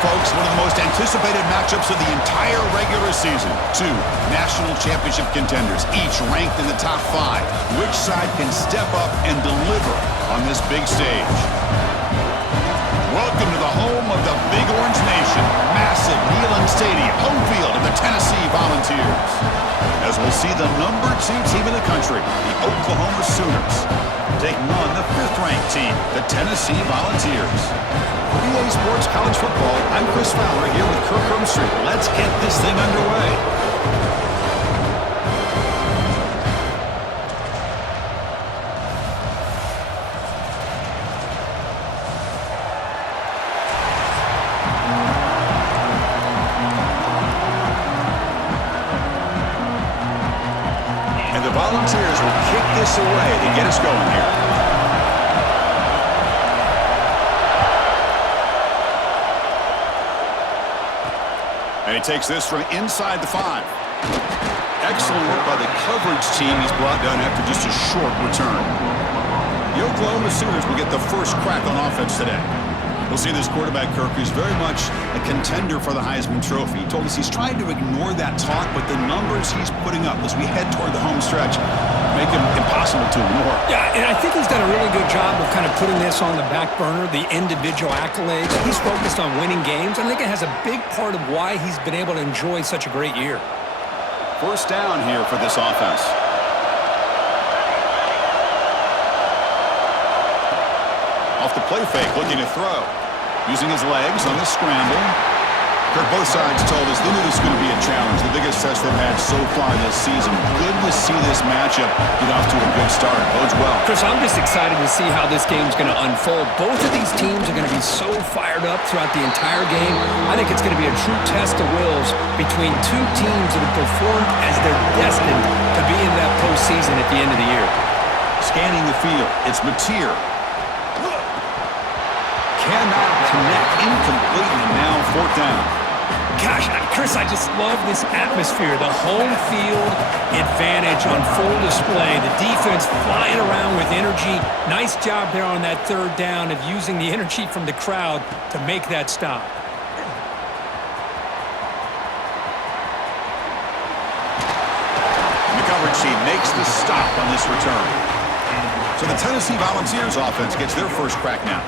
folks, one of the most anticipated matchups of the entire regular season. Two national championship contenders, each ranked in the top 5. Which side can step up and deliver on this big stage? Welcome to the home of the Big Orange Nation. Massive Neyland Stadium, home field of the Tennessee Volunteers. As we'll see the number 2 team in the country, the Oklahoma Sooners, taking on the 5th-ranked team, the Tennessee Volunteers. For EA Sports College Football, I'm Chris Fowler here with Kirk Herbstreit. Let's get this thing underway. And the Volunteers will kick this away to get us going here. And he takes this from inside the 5. Excellent work by the coverage team. He's brought down after just a short return. The Oklahoma Sooners will get the first crack on offense today. We'll see this quarterback, Kirk, who's very much a contender for the Heisman Trophy. He told us he's trying to ignore that talk, but the numbers he's putting up as we head toward the home stretch make him impossible to ignore. Yeah, and I think he's done a really good job of kind of putting this on the back burner, the individual accolades. He's focused on winning games. I think it has a big part of why he's been able to enjoy such a great year. First down here for this offense. Off the play fake, looking to throw. Using his legs on the scramble. Kirk, both sides told us they knew this was going to be a challenge, the biggest test they've had so far this season. Good to see this matchup get off to a good start. Bodes well. Chris, I'm just excited to see how this game's going to unfold. Both of these teams are going to be so fired up throughout the entire game. I think it's going to be a true test of wills between two teams that have performed as they're destined to be in that postseason at the end of the year. Scanning the field, it's Mateer. Cannot connect, incomplete, and now 4th down. Gosh, Chris, I just love this atmosphere. The home field advantage on full display. The defense flying around with energy. Nice job there on that 3rd down of using the energy from the crowd to make that stop. The coverage team makes the stop on this return. So the Tennessee Volunteers offense gets their first crack now.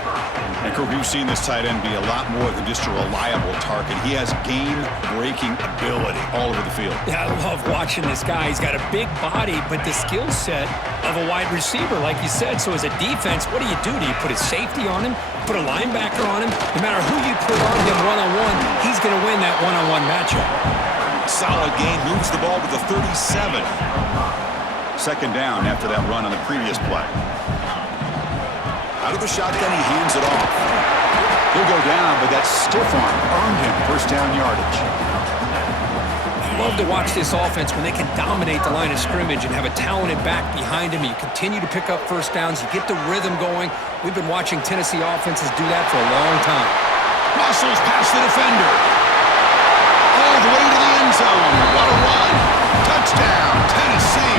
And Kirk, we've seen this tight end be a lot more than just a reliable target. He has game-breaking ability all over the field. Yeah, I love watching this guy. He's got a big body, but the skill set of a wide receiver, like you said. So as a defense, what do? Do you put a safety on him, put a linebacker on him? No matter who you put on him one-on-one, he's going to win that one-on-one matchup. Solid gain, moves the ball to the 37. 2nd down after that run on the previous play. Out of the shotgun, he hands it off. He'll go down, but that stiff arm earned him first down yardage. I love to watch this offense when they can dominate the line of scrimmage and have a talented back behind him. You continue to pick up first downs. You get the rhythm going. We've been watching Tennessee offenses do that for a long time. Muscles past the defender. All the way to the end zone. What a run. Touchdown, Tennessee.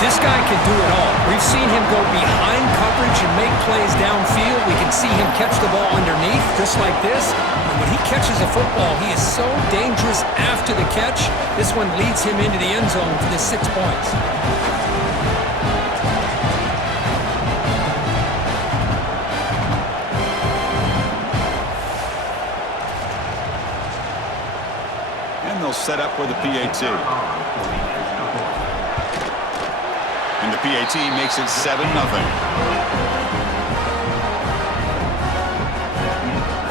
This guy can do it all. We've seen him go behind coverage and make plays downfield. We can see him catch the ball underneath, just like this. And when he catches a football, he is so dangerous after the catch. This one leads him into the end zone for the 6 points. And they'll set up for the PAT. And the PAT makes it 7-0.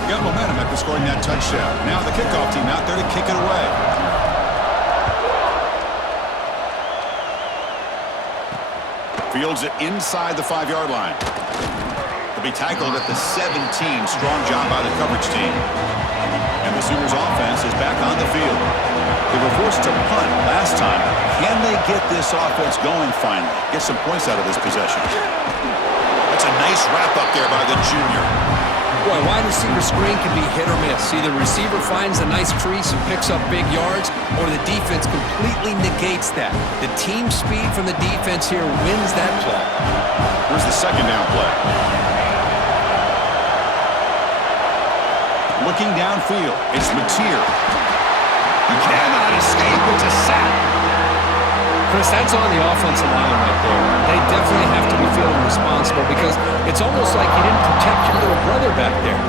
Got momentum after scoring that touchdown. Now the kickoff team out there to kick it away. Fields it inside the 5-yard line. They'll be tackled at the 17. Strong job by the coverage team. And the Sooners offense is back on the field. They were forced to punt last time. Can they get this offense going finally? Get some points out of this possession. That's a nice wrap up there by the junior. Boy, wide receiver screen can be hit or miss. Either receiver finds a nice crease and picks up big yards, or the defense completely negates that. The team speed from the defense here wins that play. Here's the 2nd down play. looking downfield. It's Mateer. He cannot escape. It's a sack. Chris, that's on the offensive line right there. They definitely have to be feeling responsible because it's almost like you didn't protect your little brother back there.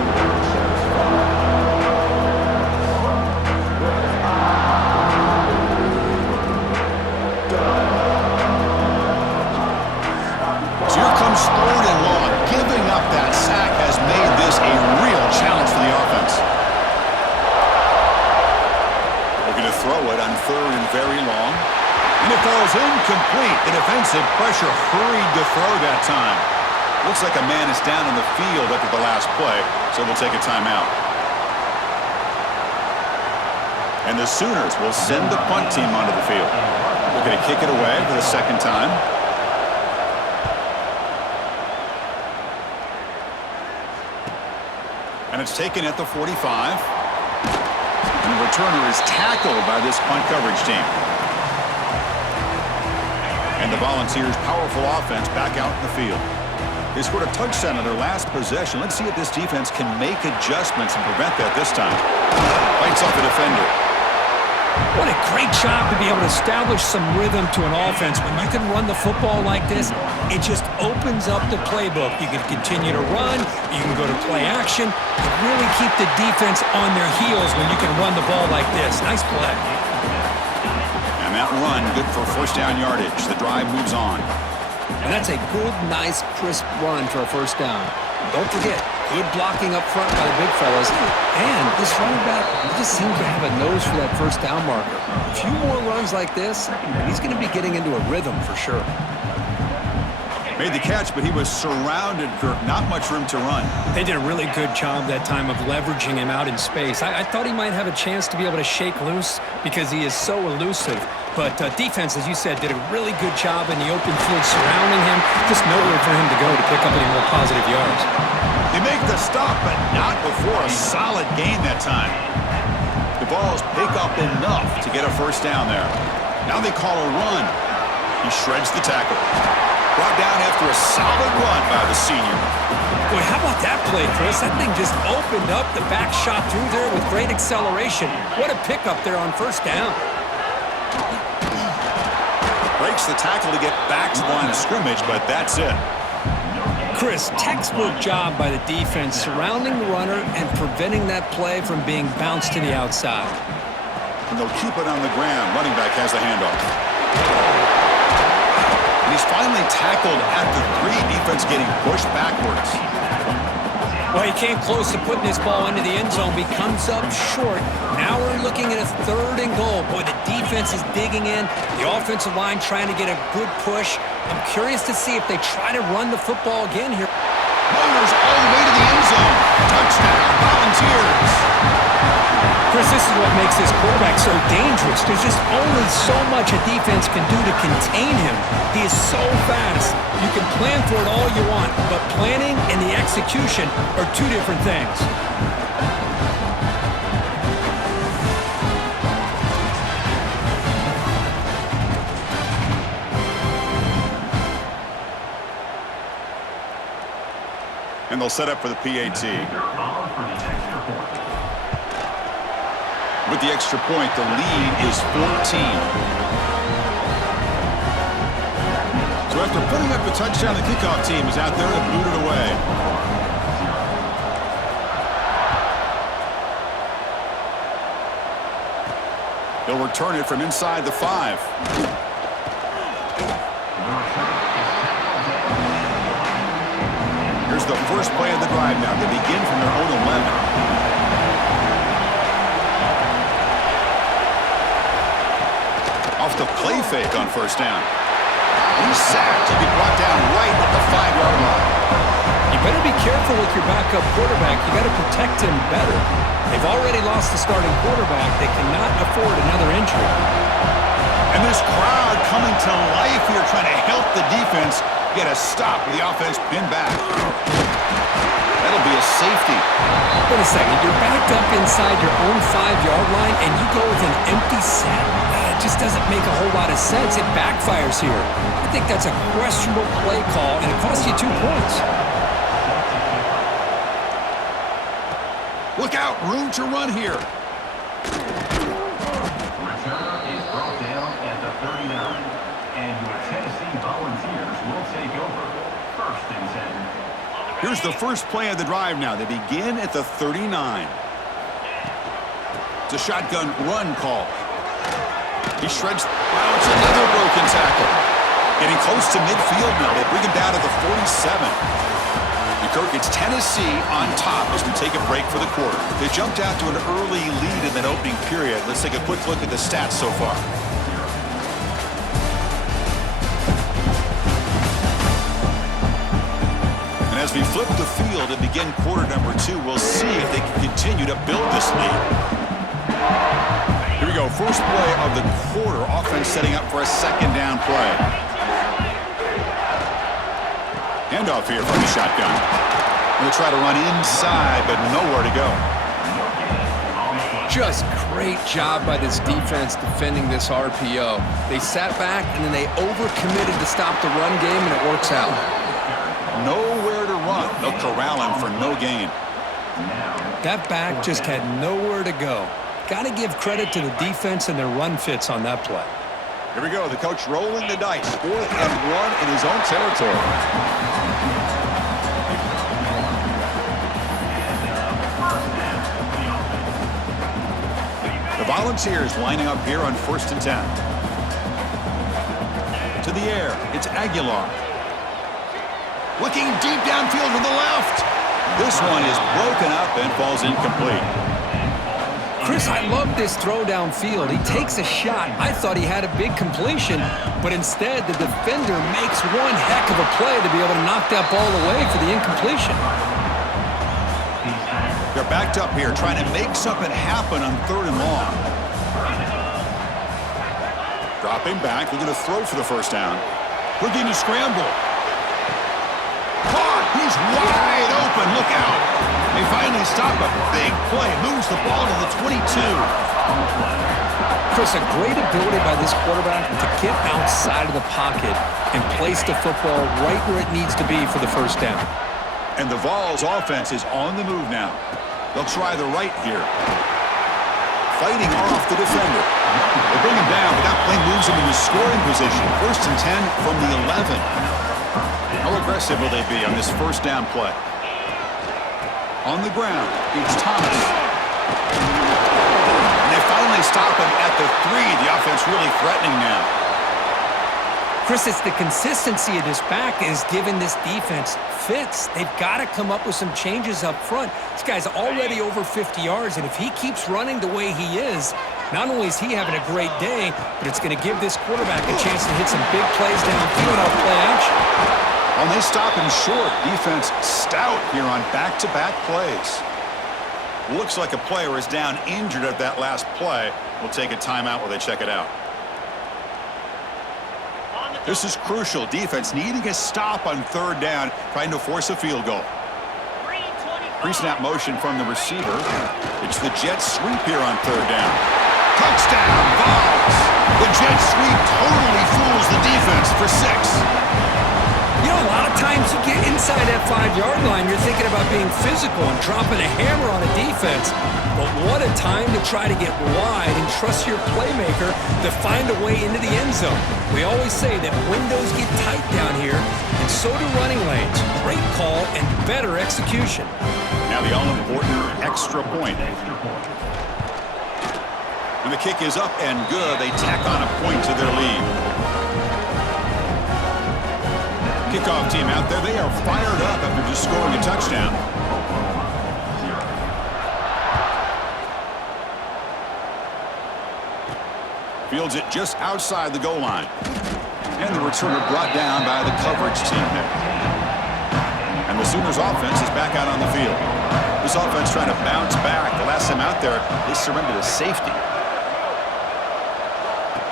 So here comes 3rd and long. Giving up that sack has made this a real challenge for the offense. Looking to throw it on 3rd and very long. And it falls incomplete. The defensive pressure hurried to throw that time. Looks like a man is down on the field after the last play, so we'll take a timeout. And the Sooners will send the punt team onto the field. Looking to kick it away for the second time. And it's taken at the 45. And the returner is tackled by this punt coverage team. And the Volunteers' powerful offense back out in the field. They scored a touchdown on their last possession. Let's see if this defense can make adjustments and prevent that this time. Fights off the defender. What a great job to be able to establish some rhythm to an offense. When you can run the football like this, it just opens up the playbook. You can continue to run. You can go to play action. You really keep the defense on their heels when you can run the ball like this. Nice play. And that run, good for first down yardage. The drive moves on. And that's a good, nice, crisp run for a first down. Don't forget, good blocking up front by the big fellas. And this running back, he just seems to have a nose for that first down marker. A few more runs like this, and he's going to be getting into a rhythm for sure. Made the catch, but he was surrounded, Kirk. Not much room to run. They did a really good job that time of leveraging him out in space. I thought he might have a chance to be able to shake loose because he is so elusive. But defense, as you said, did a really good job in the open field surrounding him. Just nowhere for him to go to pick up any more positive yards. They make the stop, but not before a solid gain that time. The Vols pick up enough to get a first down there. Now they call a run. He shreds the tackle. Brought down after a solid run by the senior. Boy, how about that play, Chris? That thing just opened up. The back shot through there with great acceleration. What a pickup there on first down. Breaks the tackle to get back to the line of scrimmage, but that's it. Chris, textbook job by the defense surrounding the runner and preventing that play from being bounced to the outside. And they'll keep it on the ground. Running back has the handoff. And he's finally tackled at the 3. Defense getting pushed backwards. Well, he came close to putting this ball into the end zone, but he comes up short. Now we're looking at a 3rd and goal. Boy, the defense is digging in. The offensive line trying to get a good push. I'm curious to see if they try to run the football again here. Motors all the way to the end zone. Touchdown, Volunteers. Chris, this is what makes this quarterback so dangerous. There's just only so much a defense can do to contain him. He is so fast. You can plan for it all you want, but planning and the execution are 2 different things. And they'll set up for the PAT. With the extra point, the lead is 14. So after putting up the touchdown, the kickoff team is out there to boot it away. They'll return it from inside the 5. Here's the first play of the drive now. They begin from their own 11. Off the play fake on first down. He's sacked. He'll be brought down right at the 5-yard line. You better be careful with your backup quarterback. You got to protect him better. They've already lost the starting quarterback. They cannot afford another injury. And this crowd coming to life here trying to help the defense get a stop with the offense pinned back. That'll be a safety. Wait a second. You're backed up inside your own 5-yard line, and you go with an empty set? It just doesn't make a whole lot of sense. It backfires here. I think that's a questionable play call, and it costs you 2 points. Look out, room to run here. Return is brought down at the 39. And your Tennessee Volunteers will take over. 1st and 10. Here's the first play of the drive now. They begin at the 39. It's a shotgun run call. He shreds. Wow, it's another broken tackle. Getting close to midfield now. They bring him down to the 47. And Kirk, it's Tennessee on top as we take a break for the quarter. They jumped out to an early lead in that opening period. Let's take a quick look at the stats so far. And as we flip the field and begin quarter number 2, we'll see if they can continue to build this lead. Here we go, first play of the quarter. Offense setting up for a 2nd down play. Handoff here from the shotgun. They'll try to run inside, but nowhere to go. Just great job by this defense defending this RPO. They sat back, and then they overcommitted to stop the run game, and it works out. Nowhere to run. They'll corral him for no gain. That back just had nowhere to go. Got to give credit to the defense and their run fits on that play. Here we go. The coach rolling the dice. 4th and 1 in his own territory. The Volunteers lining up here on 1st and 10. To the air. It's Aguilar. Looking deep downfield to the left. This one is broken up and falls incomplete. Chris, I love this throw downfield. He takes a shot. I thought he had a big completion, but instead the defender makes one heck of a play to be able to knock that ball away for the incompletion. They're backed up here, trying to make something happen on 3rd and long. Dropping back, looking to throw for the 1st down. Looking to scramble. Caught! He's wide open. Look out! They finally stop a big play. Moves the ball to the 22. Chris, a great ability by this quarterback to get outside of the pocket and place the football right where it needs to be for the 1st down. And the Vols offense is on the move now. They'll try the right here. Fighting off the defender. They bring him down, but that play moves him into scoring position. 1st and 10 from the 11. How aggressive will they be on this 1st down play? On the ground, it's Thomas. And they finally stop him at the 3. The offense really threatening now. Chris, it's the consistency of this back is giving this defense fits. They've got to come up with some changes up front. This guy's already over 50 yards, and if he keeps running the way he is, not only is he having a great day, but it's going to give this quarterback a chance to hit some big plays downfield off play action. And they stop him short. Defense stout here on back-to-back plays. Looks like a player is down injured at that last play. We'll take a timeout while they check it out. This is crucial. Defense needing a stop on 3rd down, trying to force a field goal. Pre-snap motion from the receiver. It's the jet sweep here on 3rd down. Touchdown, Vols! The jet sweep totally fools the defense for 6. You know, a lot of times you get inside that 5-yard line, you're thinking about being physical and dropping a hammer on a defense. But what a time to try to get wide and trust your playmaker to find a way into the end zone. We always say that windows get tight down here, and so do running lanes. Great call and better execution. Now the all-important extra point. When the kick is up and good, they tack on a point to their lead. Kickoff team out there, they are fired up after just scoring a touchdown. Fields it just outside the goal line. And the returner brought down by the coverage team there. And the Sooners offense is back out on the field. This offense trying to bounce back. The last time out there, they surrendered a safety.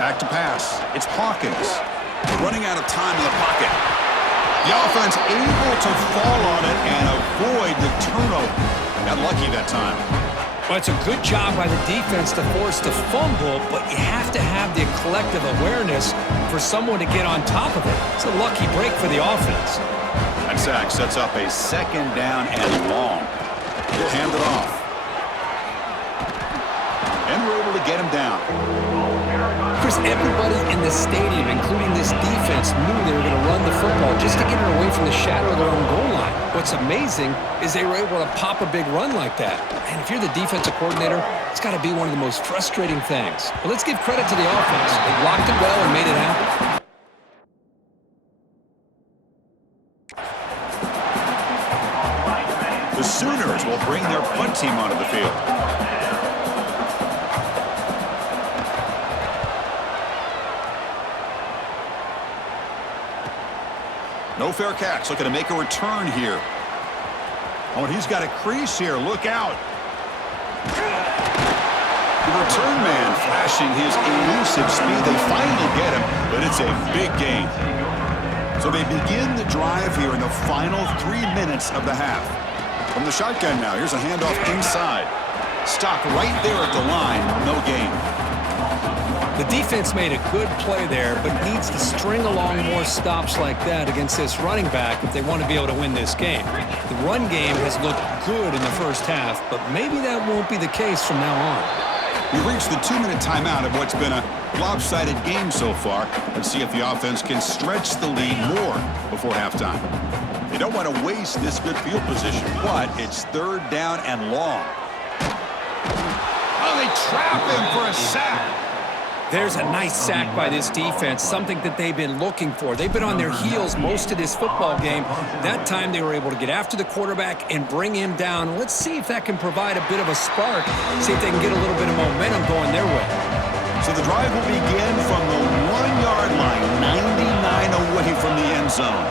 Back to pass. It's Hawkins. Running out of time in the pocket. The offense able to fall on it and avoid the turnover. Got lucky that time. Well, it's a good job by the defense to force the fumble, but you have to have the collective awareness for someone to get on top of it. It's a lucky break for the offense. That sack sets up a 2nd down and long. He'll hand it off. And we're able to get him down. Chris, everybody in the stadium, including this defense, knew they were going to run the football just to get it away from the shadow of their own goal line. What's amazing is they were able to pop a big run like that. And if you're the defensive coordinator, it's got to be one of the most frustrating things. But let's give credit to the offense. They blocked it well and made it happen. The Sooners will bring their punt team onto the field. No fair catch. Looking to make a return here. Oh, and he's got a crease here. Look out. The return man flashing his elusive speed. They finally get him, but it's a big gain. So they begin the drive here in the final 3 minutes of the half. From the shotgun now, here's a handoff inside. Stopped right there at the line, no gain. The defense made a good play there, but needs to string along more stops like that against this running back if they want to be able to win this game. The run game has looked good in the first half, but maybe that won't be the case from now on. We've reached the 2-minute timeout of what's been a lopsided game so far. Let's see if the offense can stretch the lead more before halftime. They don't want to waste this good field position, but it's 3rd down and long. Oh, they trap him for a sack. There's a nice sack by this defense, something that they've been looking for. They've been on their heels most of this football game. That time they were able to get after the quarterback and bring him down. Let's see if that can provide a bit of a spark, see if they can get a little bit of momentum going their way. So the drive will begin from the 1-yard line, 99 away from the end zone.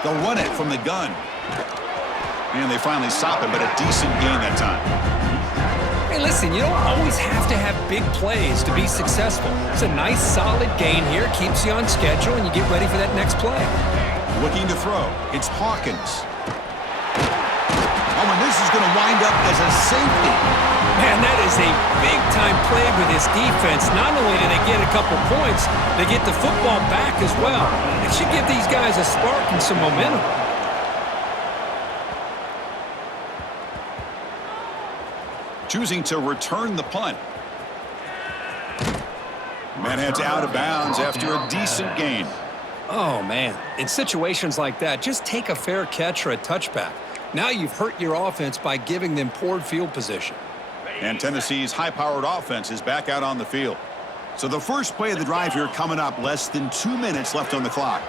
They'll run it from the gun. And they finally stop it, but a decent gain that time. Hey, listen, you don't always have to have big plays to be successful. It's a nice, solid gain here, keeps you on schedule, and you get ready for that next play. Looking to throw. It's Hawkins. Oh, and this is going to wind up as a safety. Man, that is a big-time play with this defense. Not only do they get a couple points, they get the football back as well. It should give these guys a spark and some momentum. Choosing to return the punt. Manhead's out of bounds after a decent gain. Oh, man. In situations like that, just take a fair catch or a touchback. Now you've hurt your offense by giving them poor field position. And Tennessee's high-powered offense is back out on the field. So the first play of the drive here coming up, less than 2 minutes left on the clock.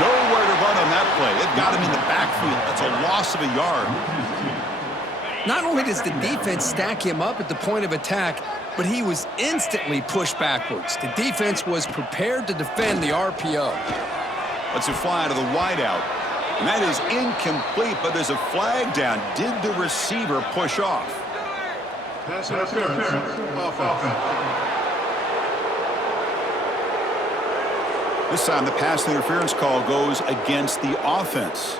Nowhere to run on that play. They've got him in the backfield. That's a loss of a yard. Not only does the defense stack him up at the point of attack, but he was instantly pushed backwards. The defense was prepared to defend the RPO. Let's it fly to the wideout. And that is incomplete, but there's a flag down. Did the receiver push off? Pass interference. Offense. This time the pass interference call goes against the offense.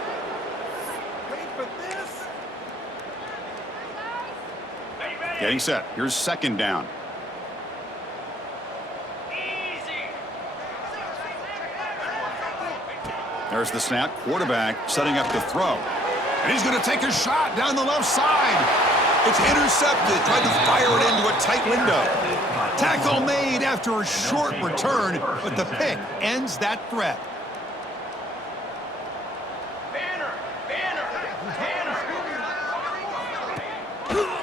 Getting set. Here's 2nd down. There's the snap. Quarterback setting up to throw. And he's going to take a shot down the left side. It's intercepted. Tried to fire it into a tight window. Tackle made after a short return, but the pick ends that threat.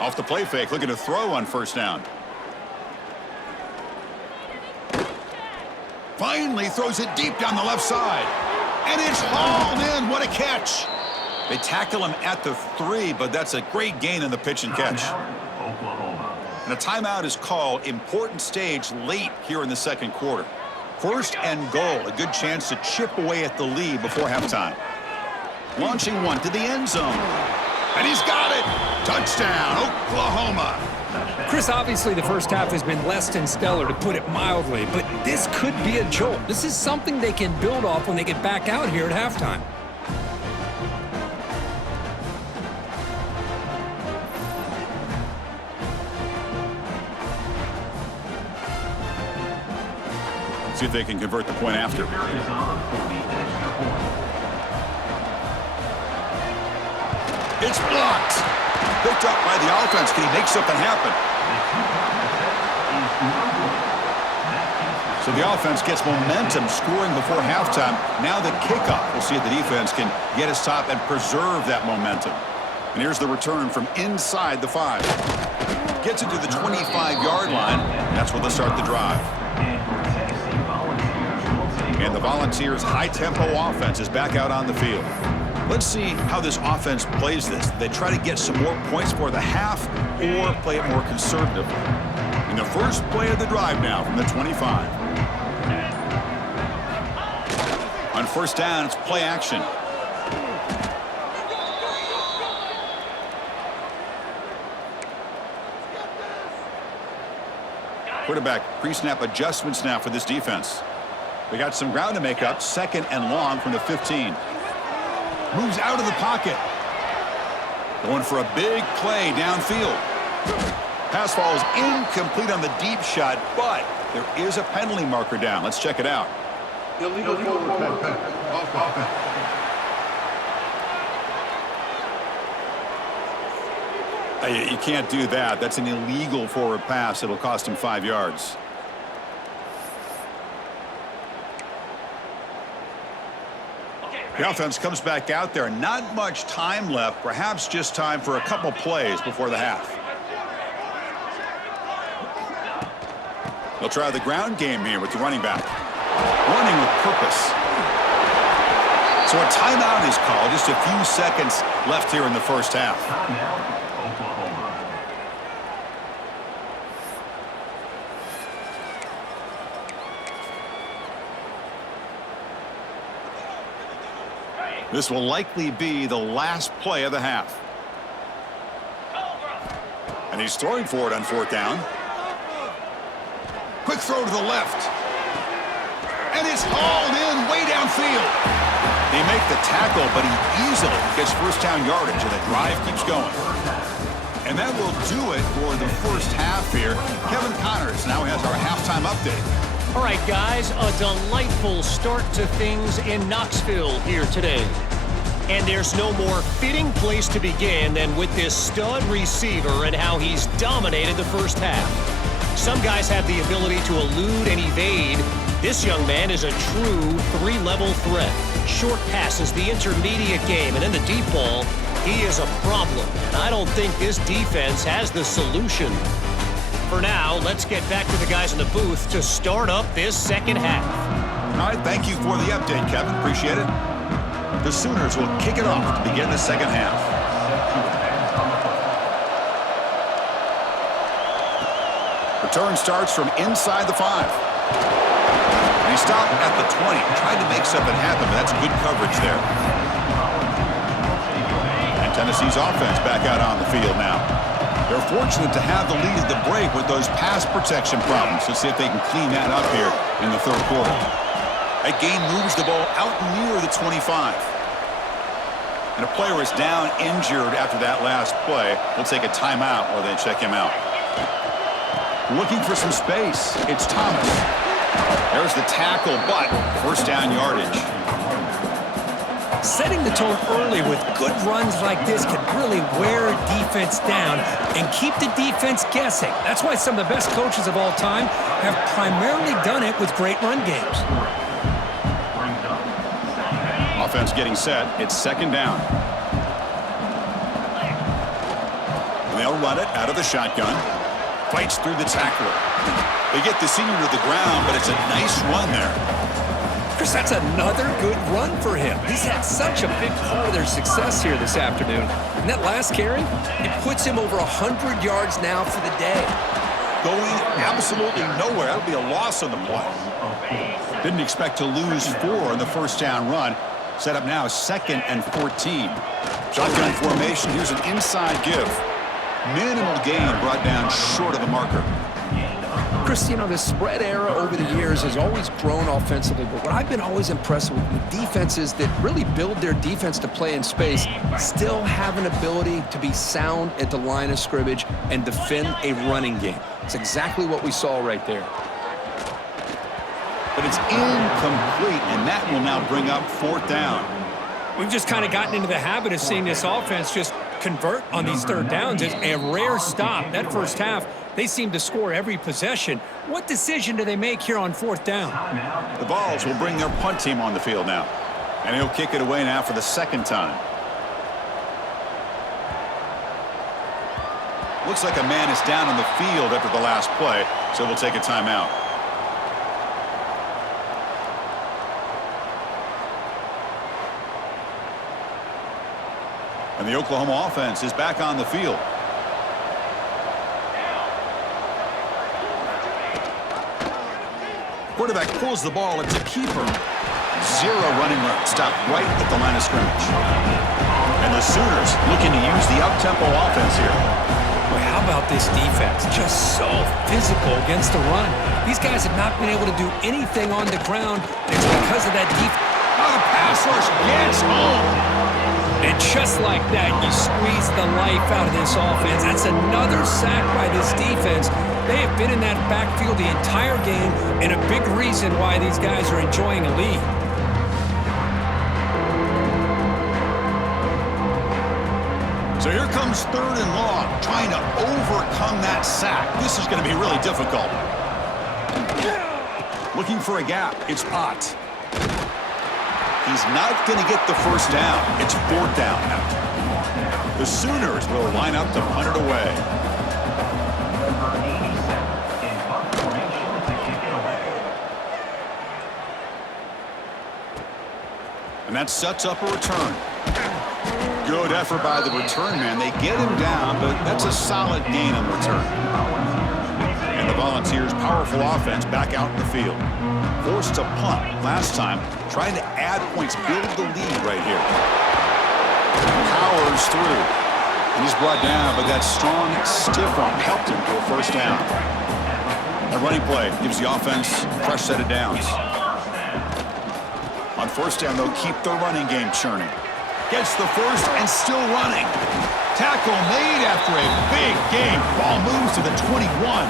Off the play fake, looking to throw on 1st down. Finally throws it deep down the left side. And it's hauled in. What a catch. They tackle him at the 3, but that's a great gain in the pitch and catch. And a timeout is called. Important stage late here in the 2nd quarter. 1st and goal. A good chance to chip away at the lead before halftime. Launching one to the end zone. And he's got it. Touchdown, Oklahoma. Chris, obviously the first half has been less than stellar, to put it mildly, but this could be a jolt. This is something they can build off when they get back out here at halftime. See if they can convert the point after. It's blocked. Picked up by the offense. Can he make something happen? So the offense gets momentum, scoring before halftime. Now the kickoff. We'll see if the defense can get his top and preserve that momentum. And here's the return from inside the 5. Gets it to the 25-yard line. That's where they'll start the drive. And the Volunteers' high-tempo offense is back out on the field. Let's see how this offense plays this. They try to get some more points for the half or play it more conservatively. In the first play of the drive now from the 25. On first down, it's play action. Quarterback pre-snap adjustments now for this defense. They got some ground to make up. 2nd and long from the 15. Moves out of the pocket. Going for a big play downfield. Pass falls incomplete on the deep shot, but there is a penalty marker down. Let's check it out. Illegal forward pass. Offense. You can't do that. That's an illegal forward pass. It'll cost him 5 yards. The offense comes back out there. Not much time left. Perhaps just time for a couple plays before the half. They'll try the ground game here with the running back. Running with purpose. So a timeout is called. Just a few seconds left here in the first half. This will likely be the last play of the half. And he's throwing for it on 4th down. Quick throw to the left. And it's hauled in way downfield. They make the tackle, but he easily gets first down yardage, and the drive keeps going. And that will do it for the first half here. Kevin Connors now has our halftime update. All right, guys, a delightful start to things in Knoxville here today. And there's no more fitting place to begin than with this stud receiver and how he's dominated the first half. Some guys have the ability to elude and evade. This young man is a true 3-level threat. Short passes, the intermediate game, and then the deep ball, he is a problem. And I don't think this defense has the solution. For now, let's get back to the guys in the booth to start up this second half. All right, thank you for the update, Kevin. Appreciate it. The Sooners will kick it off to begin the second half. Return starts from inside the 5. And he stopped at the 20. Tried to make something happen, but that's good coverage there. And Tennessee's offense back out on the field now. They're fortunate to have the lead at the break with those pass protection problems. Let's see if they can clean that up here in the third quarter. That gain moves the ball out near the 25. And a player is down injured after that last play. We'll take a timeout while they check him out. Looking for some space. It's Thomas. There's the tackle, but first down yardage. Setting the tone early with good runs like this can really wear a defense down and keep the defense guessing. That's why some of the best coaches of all time have primarily done it with great run games. Offense getting set. It's second down. And they'll run it out of the shotgun. Fights through the tackler. They get the senior to the ground, but it's a nice run there. Chris, that's another good run for him. He's had such a big part of their success here this afternoon. And that last carry, it puts him over 100 yards now for the day. Going absolutely nowhere. That'll be a loss on the play. Didn't expect to lose 4 on the first down run. Set up now 2nd and 14. Shotgun formation. Here's an inside give. Minimal gain brought down short of the marker. Chris, you know, the spread era over the years has always grown offensively, but what I've been always impressed with defenses that really build their defense to play in space still have an ability to be sound at the line of scrimmage and defend a running game. It's exactly what we saw right there. But it's incomplete, and that will now bring up 4th down. We've just kind of gotten into the habit of seeing this offense just convert on these third downs is a rare stop. That first half, they seem to score every possession. What decision do they make here on fourth down? The Vols will bring their punt team on the field now. And he'll kick it away now for the second time. Looks like a man is down on the field after the last play, so we'll take a timeout. And the Oklahoma offense is back on the field. Quarterback pulls the ball. It's a keeper. Zero running room. Stopped right at the line of scrimmage. And the Sooners looking to use the up-tempo offense here. Boy, how about this defense? Just so physical against the run. These guys have not been able to do anything on the ground. It's because of that defense. Oh, the pass rush gets home. And just like that, you squeeze the life out of this offense. That's another sack by this defense. They have been in that backfield the entire game, and a big reason why these guys are enjoying a lead. So here comes third and long, trying to overcome that sack. This is going to be really difficult. Looking for a gap. It's Ott. He's not going to get the first down. It's fourth down now. The Sooners will line up to punt it away. And that sets up a return. Good effort by the return man. They get him down, but that's a solid gain on the return. And the Volunteers' powerful offense back out in the field. Forced to punt last time, trying to add points, build the lead right here. Powers through. And he's brought down, but that strong, stiff arm helped him to a first down. A running play gives the offense a fresh set of downs. On first down, they'll keep the running game churning. Gets the first and still running. Tackle made after a big game. Ball moves to the 21.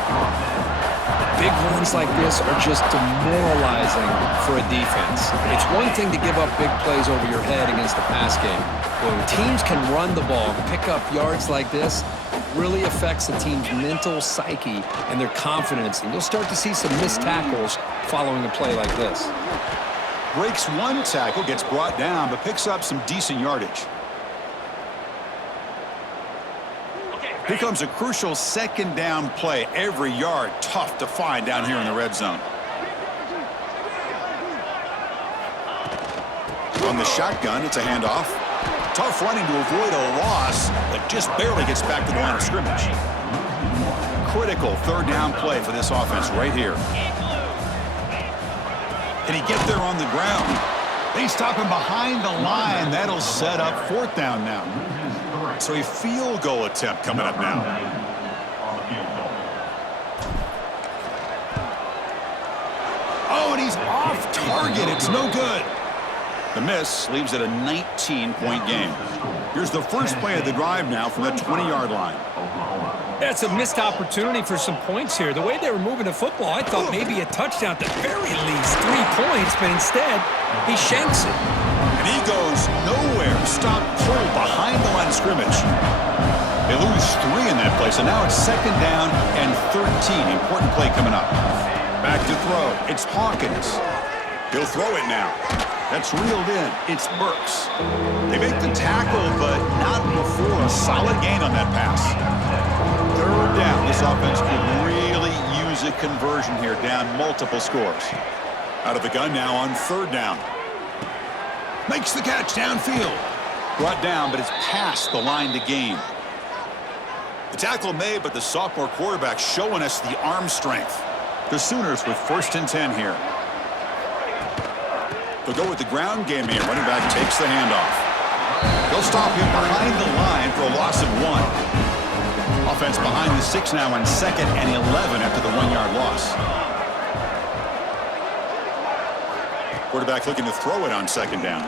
Big runs like this are just demoralizing for a defense. It's one thing to give up big plays over your head against the pass game. But when teams can run the ball and pick up yards like this, it really affects the team's mental psyche and their confidence. And you'll start to see some missed tackles following a play like this. Breaks one tackle, gets brought down, but picks up some decent yardage. Here comes a crucial second down play. Every yard tough to find down here in the red zone. On the shotgun, it's a handoff. Tough running to avoid a loss, but just barely gets back to the line of scrimmage. Critical third down play for this offense right here. Can he get there on the ground? They stop him behind the line. That'll set up fourth down now. So a field goal attempt coming up now. Oh, and he's off target. It's no good. The miss leaves it a 19-point game. Here's the first play of the drive now from the 20-yard line. That's a missed opportunity for some points here. The way they were moving the football, I thought maybe a touchdown, at the very least 3 points, but instead, he shanks it. And he goes nowhere. Stop cold behind the line of scrimmage. They lose 3 in that play, so now it's second down and 13. Important play coming up. Back to throw. It's Hawkins. He'll throw it now. That's reeled in. It's Burks. They make the tackle, but not before a solid gain on that pass. Third down. This offense could really use a conversion here, down multiple scores. Out of the gun now on third down. Makes the catch downfield. Brought down, but it's past the line to gain. The tackle made, but the sophomore quarterback showing us the arm strength. The Sooners with first and 10 here. They'll go with the ground game here. Running back takes the handoff. They'll stop him behind the line for a loss of 1. Offense behind the 6 now on second and 11 after the 1-yard loss. Quarterback looking to throw it on second down.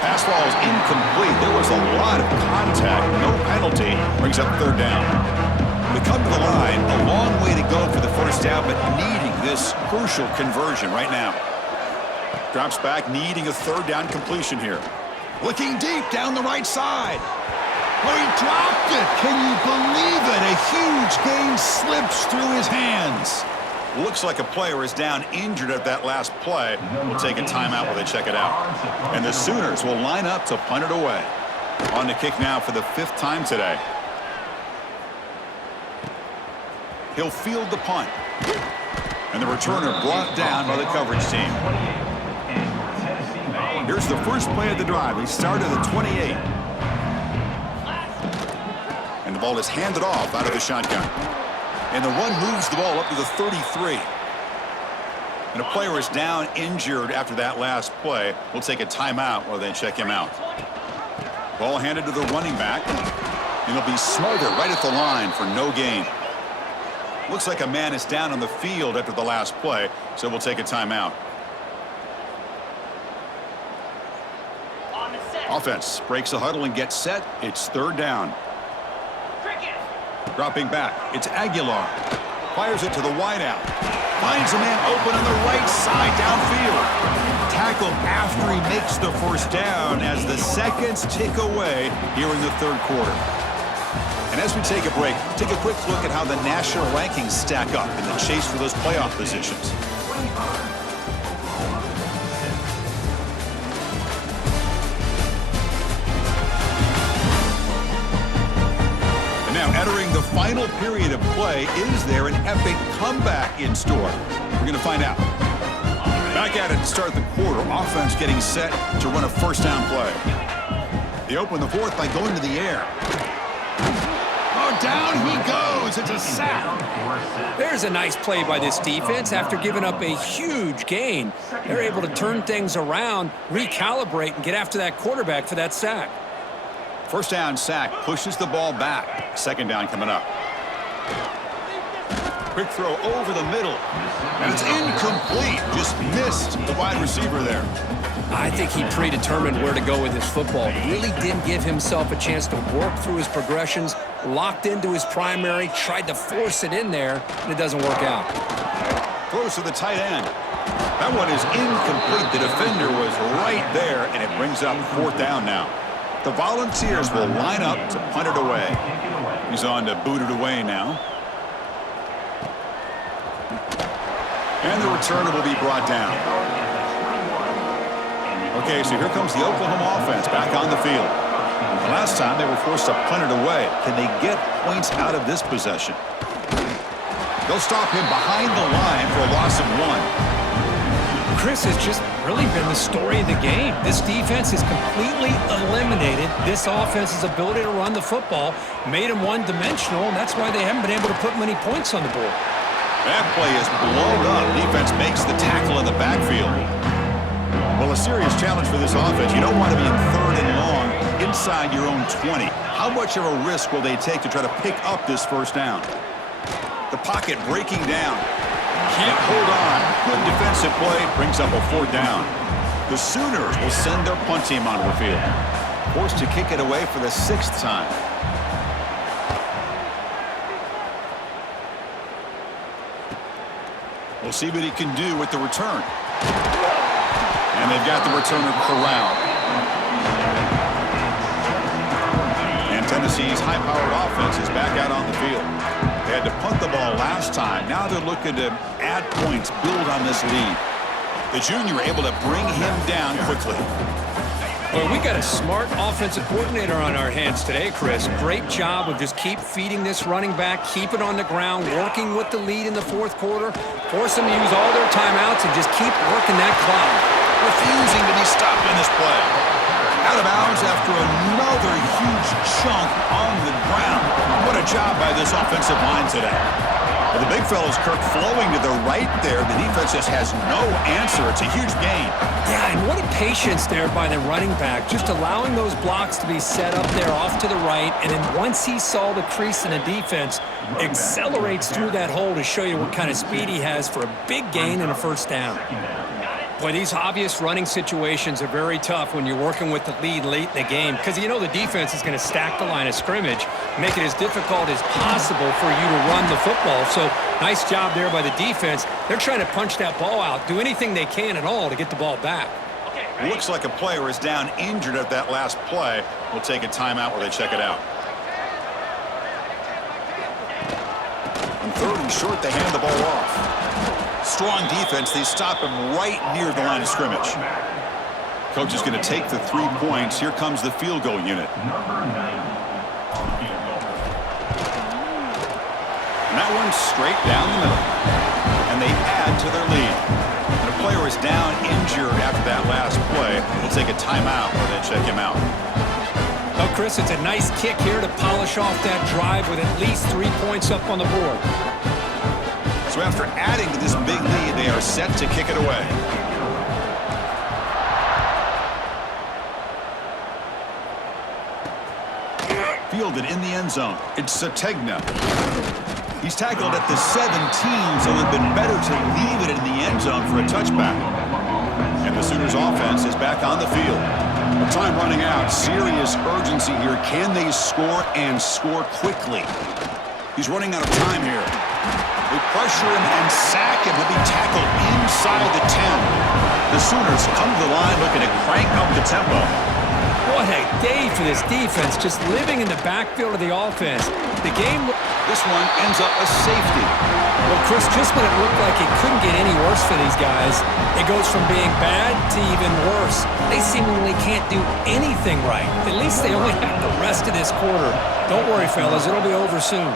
Pass ball is incomplete. There was a lot of contact. No penalty. Brings up third down. They come to the line. A long way to go for the first down, but needing this crucial conversion right now. Drops back, needing a third down completion here. Looking deep down the right side. Oh, he dropped it. Can you believe it? A huge gain slips through his hands. Looks like a player is down injured at that last play. We'll take a timeout while they check it out. And the Sooners will line up to punt it away. On to kick now for the 5th time today. He'll field the punt. And the returner brought down by the coverage team. Here's the first play of the drive. He started at the 28. And the ball is handed off out of the shotgun. And the run moves the ball up to the 33. And a player is down injured after that last play. We'll take a timeout while they check him out. Ball handed to the running back. And he'll be smothered right at the line for no gain. Looks like a man is down on the field after the last play, so we'll take a timeout. Offense breaks the huddle and gets set. It's 3rd down. Dropping back, it's Aguilar. Fires it to the wideout. Finds a man open on the right side downfield. Tackled after he makes the first down as the seconds tick away here in the 3rd quarter. And as we take a break, take a quick look at how the national rankings stack up in the chase for those playoff positions. Entering the final period of play, is there an epic comeback in store? We're going to find out. Back at it to start the quarter. Offense getting set to run a first down play. They open the 4th by going to the air. Oh, down he goes. It's a sack. There's a nice play by this defense. After giving up a huge gain, they're able to turn things around, recalibrate, and get after that quarterback for that sack. First down sack pushes the ball back. 2nd down coming up. Quick throw over the middle. And it's incomplete. Just missed the wide receiver there. I think he predetermined where to go with his football. Really didn't give himself a chance to work through his progressions. Locked into his primary. Tried to force it in there, and it doesn't work out. Throws to the tight end. That one is incomplete. The defender was right there, and it brings up 4th down now. The Volunteers will line up to punt it away. He's on to boot it away now. And the returner will be brought down. Okay, so here comes the Oklahoma offense back on the field. The last time they were forced to punt it away. Can they get points out of this possession? They'll stop him behind the line for a loss of 1. Chris has just really been the story of the game. This defense has completely eliminated this offense's ability to run the football, made them one-dimensional, and that's why they haven't been able to put many points on the board. That play is blown up. Defense makes the tackle in the backfield. Well, a serious challenge for this offense. You don't want to be in 3rd and long inside your own 20. How much of a risk will they take to try to pick up this first down? The pocket breaking down. Can't hold on. Good defensive play. Brings up a 4th down. The Sooners will send their punt team onto the field. Forced to kick it away for the 6th time. We'll see what he can do with the return. And they've got the returner corralled. And Tennessee's high-powered offense is back out on the field. They had to punt the ball last time. Now they're looking to add points, build on this lead. The junior able to bring him down quickly. Well, we got a smart offensive coordinator on our hands today, Chris. Great job of just keep feeding this running back, keep it on the ground, working with the lead in the 4th quarter, force them to use all their timeouts, and just keep working that clock. Refusing to be stopped in this play. Out of bounds after another huge chunk on the ground. What a job by this offensive line today. Well, the big fella's Kirk flowing to the right there. The defense just has no answer. It's a huge gain. Yeah, and what a patience there by the running back. Just allowing those blocks to be set up there off to the right. And then once he saw the crease in the defense, accelerates through that hole to show you what kind of speed he has for a big gain and a first down. Boy, these obvious running situations are very tough when you're working with the lead late in the game because you know the defense is going to stack the line of scrimmage, make it as difficult as possible for you to run the football. So nice job there by the defense. They're trying to punch that ball out, do anything they can at all to get the ball back. Looks like a player is down injured at that last play. We'll take a timeout while they check it out. On 3rd and short, they hand the ball off. Strong defense. They stop him right near the line of scrimmage. Coach is going to take the 3 points. Here comes the field goal unit. And that one's straight down the middle. And they add to their lead. And a player is down injured after that last play. We'll take a timeout while they check him out. Well, Chris, it's a nice kick here to polish off that drive with at least 3 points up on the board. So after adding to this big lead, they are set to kick it away. Fielded in the end zone. It's Sategna. He's tackled at the 17, so it would have been better to leave it in the end zone for a touchback. And the Sooners offense is back on the field. With time running out, serious urgency here. Can they score and score quickly? He's running out of time here. They pressure him and sack him. He'll be tackled inside the 10. The Sooners come to the line looking to crank up the tempo. What a day for this defense, just living in the backfield of the offense. The game... This one ends up a safety. Well, Chris, just when it looked like it couldn't get any worse for these guys, it goes from being bad to even worse. They seemingly can't do anything right. At least they only have the rest of this quarter. Don't worry, fellas. It'll be over soon.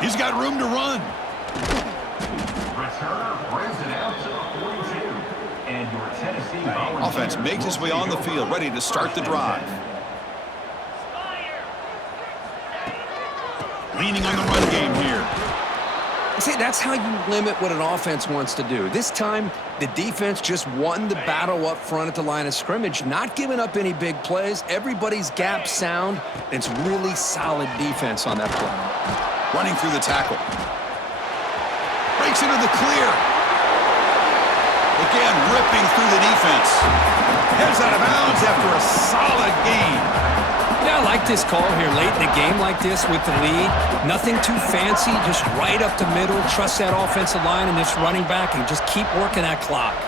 He's got room to run. Returner brings it out to the 42. And your Tennessee Offense makes its way on the field, ready to start the drive. Leaning on the run game here. See, that's how you limit what an offense wants to do. This time, the defense just won the battle up front at the line of scrimmage, not giving up any big plays. Everybody's gap sound. It's really solid defense on that play. Running through the tackle. Breaks into the clear. Again, ripping through the defense. Heads out of bounds after a solid gain. Yeah, I like this call here late in the game like this with the lead. Nothing too fancy, just right up the middle. Trust that offensive line and this running back and just keep working that clock.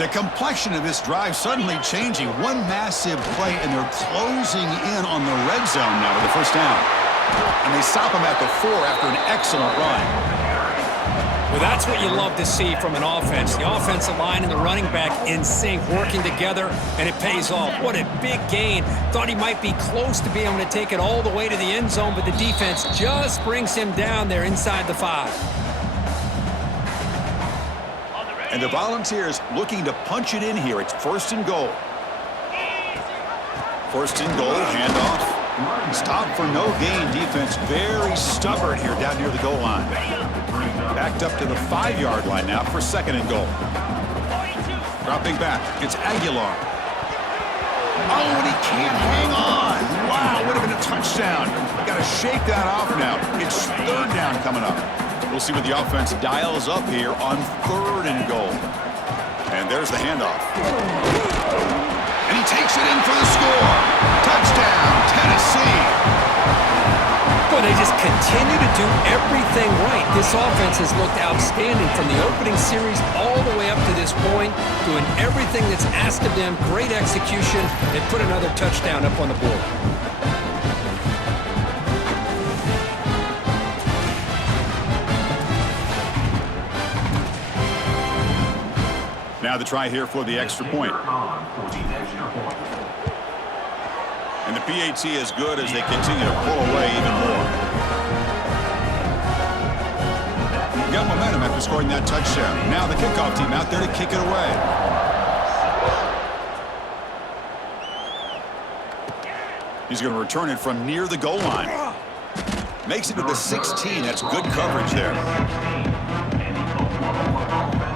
The complexion of this drive suddenly changing. One massive play, and they're closing in on the red zone now with the first down. And they stop him at the 4 after an excellent run. Well, that's what you love to see from an offense. The offensive line and the running back in sync, working together, and it pays off. What a big gain. Thought he might be close to being able to take it all the way to the end zone, but the defense just brings him down there inside the 5. And the Volunteers looking to punch it in here. It's 1st and goal. 1st and goal, handoff. Stop for no gain. Defense very stubborn here down near the goal line. Backed up to the 5-yard line now for 2nd and goal. Dropping back, it's Aguilar. Oh, and he can't hang on. Wow, would have been a touchdown. Got to shake that off now. It's 3rd down coming up. We'll see what the offense dials up here on 3rd and goal. And there's the handoff. And he takes it in for the score. Touchdown, Tennessee. Boy, they just continue to do everything right. This offense has looked outstanding from the opening series all the way up to this point, doing everything that's asked of them. Great execution. They put another touchdown up on the board. Now the try here for the extra point. And the PAT is good as they continue to pull away even more. Got momentum after scoring that touchdown. Now the kickoff team out there to kick it away. He's going to return it from near the goal line. Makes it to the 16. That's good coverage there.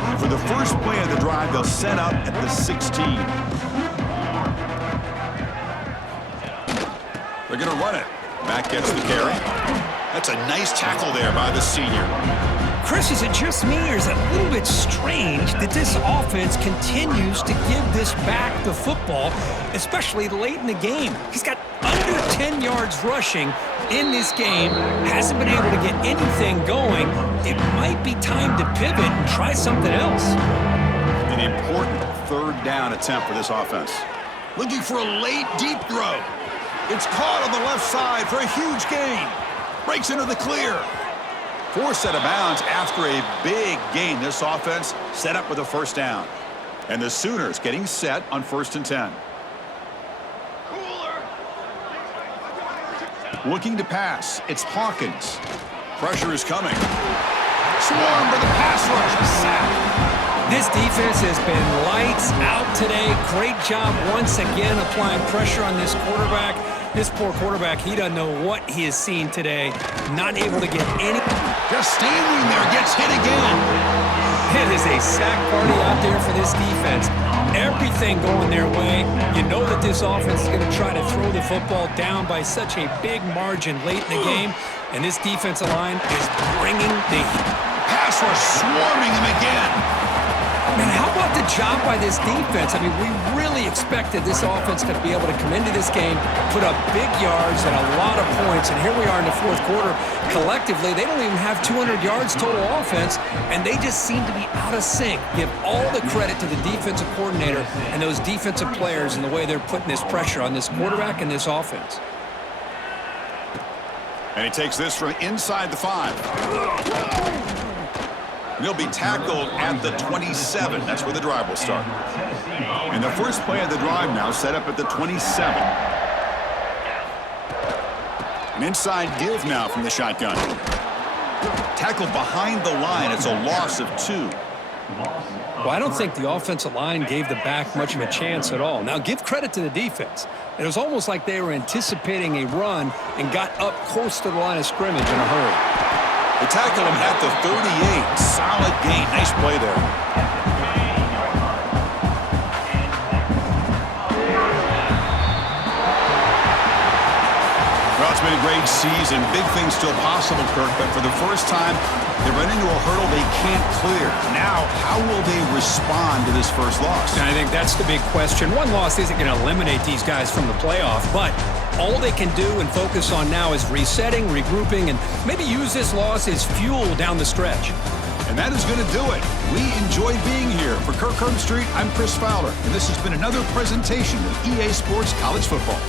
And for the first play of the drive, they'll set up at the 16. They're going to run it. Mack gets the carry. That's a nice tackle there by the senior. Chris, is it just me, or is it a little bit strange that this offense continues to give this back the football, especially late in the game? He's got under 10 yards rushing in this game, hasn't been able to get anything going. It might be time to pivot and try something else. An important third down attempt for this offense. Looking for a late deep throw. It's caught on the left side for a huge gain. Breaks into the clear. Forced out of bounds after a big gain. This offense set up with a first down. And the Sooners getting set on 1st and 10. Looking to pass. It's Hawkins. Pressure is coming. Swarmed by the pass rush. Sack. This defense has been lights out today. Great job once again applying pressure on this quarterback. This poor quarterback, he doesn't know what he has seen today. Not able to get any. Just standing there, gets hit again. It is a sack party out there for this defense. Everything going their way. You know that this offense is going to try to throw the football down by such a big margin late in the game. And this defensive line is bringing the pass rush, swarming him again. Man, how about the job by this defense? I mean, we really expected this offense to be able to come into this game, put up big yards and a lot of points, and here we are in the fourth quarter. Collectively, they don't even have 200 yards total offense, and they just seem to be out of sync. Give all the credit to the defensive coordinator and those defensive players and the way they're putting this pressure on this quarterback and this offense. And he takes this from inside the 5. He'll be tackled at the 27. That's where the drive will start. And the first play of the drive now set up at the 27. An inside give now from the shotgun. Tackled behind the line. It's a loss of 2. Well, I don't think the offensive line gave the back much of a chance at all. Now, give credit to the defense. It was almost like they were anticipating a run and got up close to the line of scrimmage in a hurry. They tackle him at the 38. Solid gain. Nice play there. Well, it's been a great season. Big things still possible, Kirk, but for the first time, they run into a hurdle they can't clear. Now, how will they respond to this first loss? And I think that's the big question. One loss isn't going to eliminate these guys from the playoff, but all they can do and focus on now is resetting, regrouping, and maybe use this loss as fuel down the stretch. And that is going to do it. We enjoyed being here. For Kirk Herbstreit, I'm Chris Fowler, and this has been another presentation of EA Sports College Football.